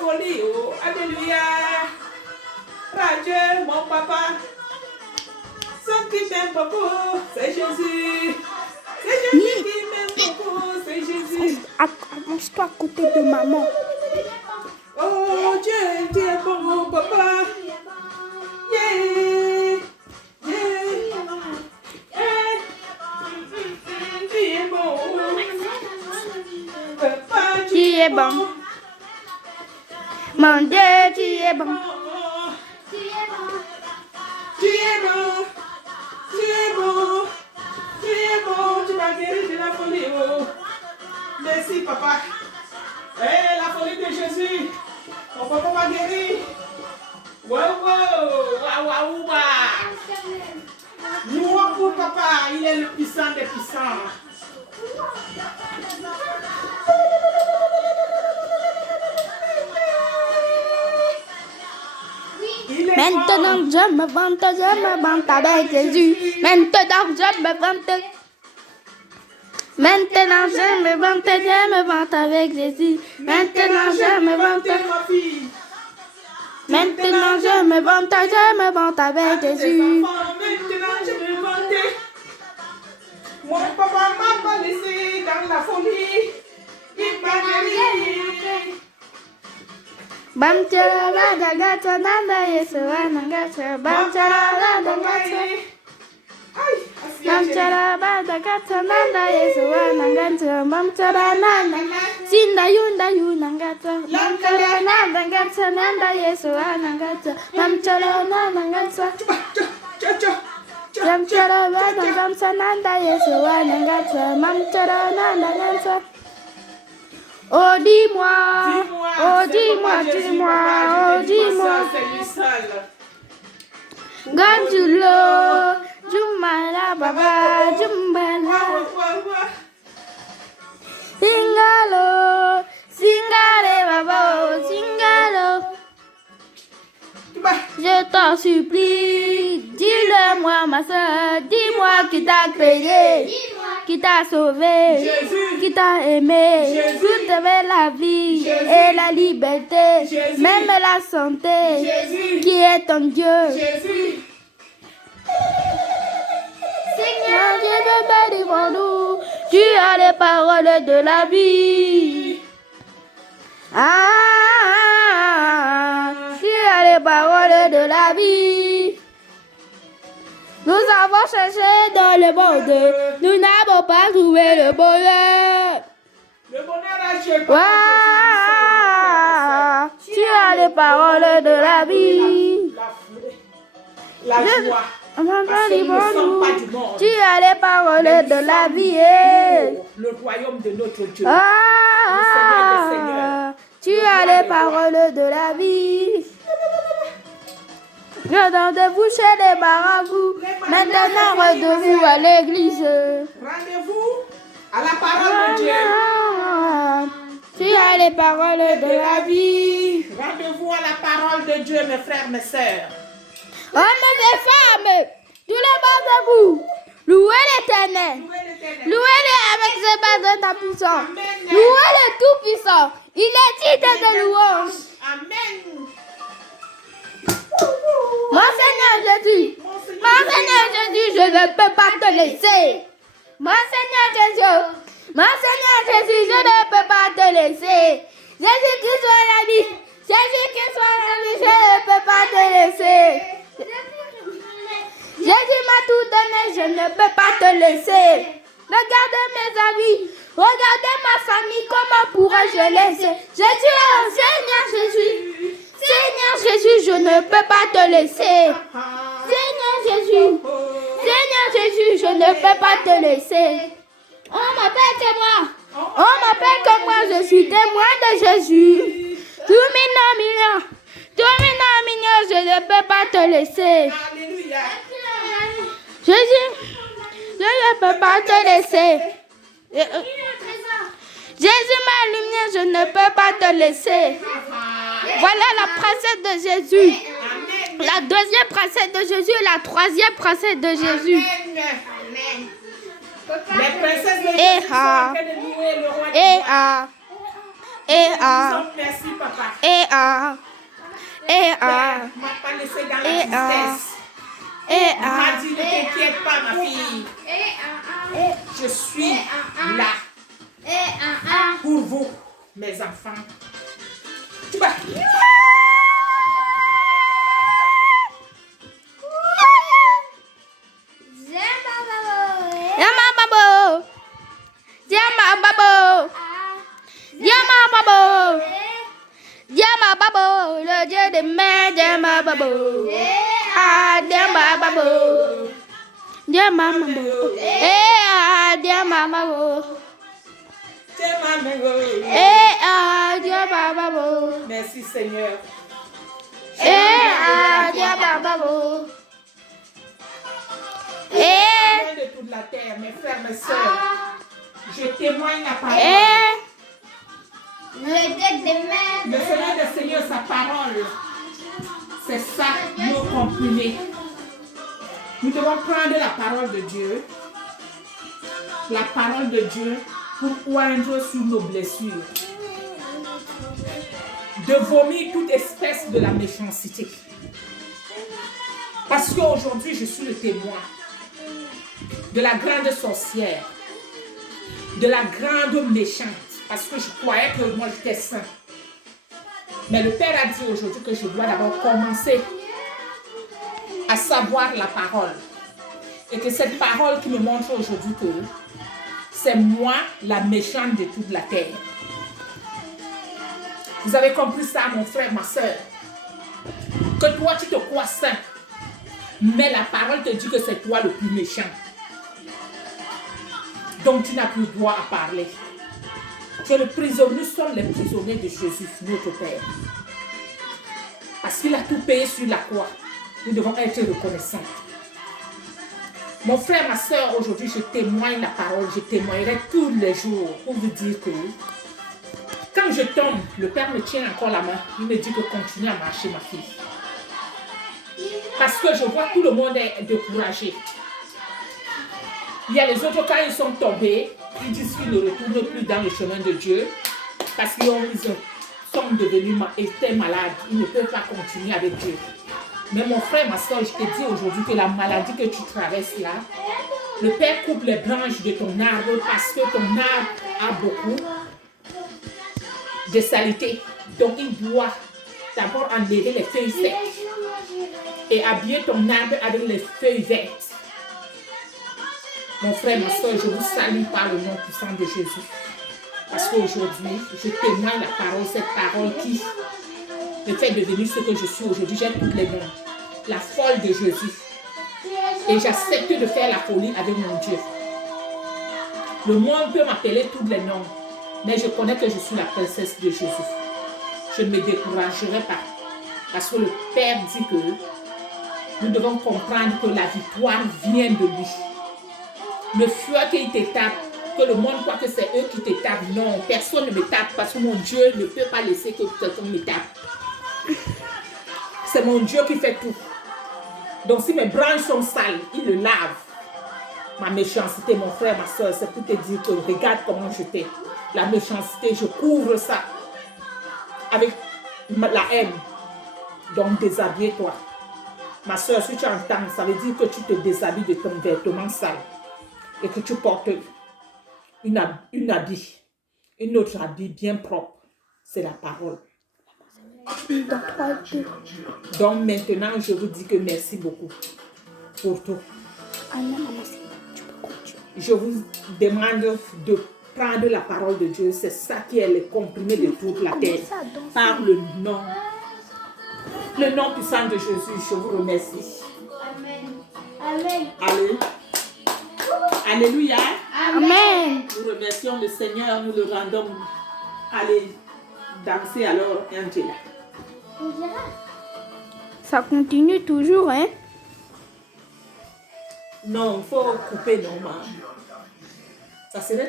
folie, oh, alléluia. Dieu, mon papa, celui qui t'aime beaucoup, c'est Jésus. C'est Jésus qui m'aime beaucoup, c'est Jésus. Avance-toi à côté de maman. Oh Dieu, tu es bon, mon papa. Yeah, yeah, yeah. Tu es bon. Papa, Tu es bon. Mon Dieu, tu es bon. Tu es bon, tu es bon, tu es bon, tu m'as guéri de la folie, oh. Merci papa. Eh, la folie de Jésus, mon papa m'a guéri. Wow, wow, waouh, waouh, waouh. Nous pour papa, il est le puissant des puissants. Maintenant je me vante avec Jésus. Maintenant je me vante. Maintenant je me vante avec Jésus. Maintenant je me vante. Maintenant je me vante avec Jésus. Maintenant je me vante. Mon papa m'a pas laissé dans la folie. Il m'a guéri. Bam chala la da gata nanda yesu anangata. Bam chala la da gata. Bam chala la da gata nanda yesu anangata. Bam chala nanda sinda yunda yunangata. Bam chala nanda gata nanda yesu anangata. Bam chala nanda gata. Bam chala la da gata nanda yesu anangata. Bam chala nanda gata. Oh dis-moi, oh dis-moi, dis-moi, oh dis-moi. Ganjulo, Jumala Baba, Jumbala. Singalo, Singale Baba, Singalo. Je t'en supplie, dis-le-moi ma soeur, dis-moi qui t'a créé, qui t'a sauvé, qui t'a aimé, qui t'avait la vie et la liberté, même la santé, qui est ton Dieu. Seigneur Dieu de paix devant nous, tu as les paroles de la vie. Tu as les paroles de la vie. Nous avons cherché dans le monde, nous n'avons pas trouvé le bonheur. Le bonheur à Dieu. Tu as les paroles de la vie. La joie. Parce que nous ne sommes pas du monde. Tu as les paroles de la vie. Le royaume de notre Dieu. Tu as les paroles de la vie. Rendez-vous chez les marabouts. Maintenant, rendez-vous à l'église. Rendez-vous à la parole de Dieu. Tu as les paroles de la vie. Rendez-vous à la parole de Dieu, mes frères, mes sœurs. Hommes et femmes, tous les bancs debout. Louez l'Éternel. Louez-le avec ses mains de ta puissance. Louez le Tout-Puissant. Il est digne de louange. Amen. Mon Seigneur Jésus, je ne peux pas te laisser. Mon Seigneur Jésus, je ne peux pas te laisser. Jésus qui soit la vie, je ne peux pas te laisser. Jésus m'a tout donné, je ne peux pas te laisser. Regardez mes amis, regardez ma famille, comment pourrais-je laisser? Jésus, Seigneur Jésus. Seigneur Jésus, je ne peux pas te laisser. Seigneur Jésus, je ne peux pas te laisser. On m'appelle que moi. Je suis témoin de Jésus. Tout mignon, je ne peux pas te laisser. Alléluia. Jésus, je ne peux pas te laisser. Jésus, ma lumière, je ne peux pas te laisser. Voilà la princesse de Jésus. La deuxième princesse de Jésus et la troisième princesse de Jésus. Les princesses de Jésus sont en train de louer le roi. Disons merci, papa. Père m'a pas laissé dans la tristesse. M'a dit, ne t'inquiète pas, ma fille. Je suis là pour vous, mes enfants. Tu vas. Le Dieu des mers, Diama Babo. Ah, Diama Babo. Diama Babo. Diama Babo. Diama Babo. Merci, Seigneur. Diama Babo. De toute la terre, mes frères, mes soeurs, je témoigne la parole. Le Seigneur des Seigneurs, sa parole, c'est ça nos comprimés. Nous devons prendre la parole de Dieu, pour oindre sur nos blessures, de vomir toute espèce de la méchanceté. Parce qu'aujourd'hui, je suis le témoin de la grande sorcière, de la grande méchante, parce que je croyais que moi j'étais saint. Mais le Père a dit aujourd'hui que je dois d'abord commencer à savoir la parole. Et que cette parole qui me montre aujourd'hui que c'est moi la méchante de toute la terre. Vous avez compris ça, mon frère, ma soeur? Que toi tu te crois saint, mais la parole te dit que c'est toi le plus méchant. Donc tu n'as plus droit à parler. Tu es le prisonnier, nous sommes les prisonniers de Jésus, notre Père. Parce qu'il a tout payé sur la croix. Nous devons être reconnaissants. Mon frère, ma soeur, aujourd'hui, je témoigne la parole. Je témoignerai tous les jours pour vous dire que quand je tombe, le Père me tient encore la main. Il me dit que continue à marcher, ma fille. Parce que je vois tout le monde est découragé. Il y a les autres, quand ils sont tombés, ils disent qu'ils ne retournent plus dans le chemin de Dieu parce qu'ils sont devenus étaient malades. Ils ne peuvent pas continuer avec Dieu. Mais mon frère, ma soeur, je te dis aujourd'hui que la maladie que tu traverses là, le Père coupe les branches de ton arbre parce que ton arbre a beaucoup de saleté. Donc il doit d'abord enlever les feuilles secs et habiller ton arbre avec les feuilles vertes. Mon frère, ma soeur, je vous salue par le nom puissant de Jésus. Parce qu'aujourd'hui, je témoigne la parole, cette parole qui me fait devenir ce que je suis aujourd'hui. J'ai tous les noms. La folle de Jésus. Et j'accepte de faire la folie avec mon Dieu. Le monde peut m'appeler tous les noms. Mais je connais que je suis la princesse de Jésus. Je ne me découragerai pas. Parce que le Père dit que nous devons comprendre que la victoire vient de lui. Le fouet qu'il te tape, que le monde croit que c'est eux qui te tapent. Non, personne ne me tape parce que mon Dieu ne peut pas laisser que quelqu'un me tape. C'est mon Dieu qui fait tout. Donc si mes branches sont sales, il le lave. Ma méchanceté, mon frère, ma soeur, c'est pour te dire que regarde comment je t'ai. La méchanceté, je couvre ça avec la haine. Donc déshabille-toi. Ma soeur, si tu entends, ça veut dire que tu te déshabilles de ton vêtement sale. Et que tu portes une autre habit bien propre. C'est la parole. Donc maintenant, je vous dis que merci beaucoup pour tout. Je vous demande de prendre la parole de Dieu. C'est ça qui est le comprimé de toute la terre. Par le nom puissant de Jésus, je vous remercie. Amen. Allez. Alléluia. Amen. Nous remercions le Seigneur, nous le rendons. Allez, danser alors, Angela. Ça continue toujours, hein? Non, il faut couper, non, ça serait trop.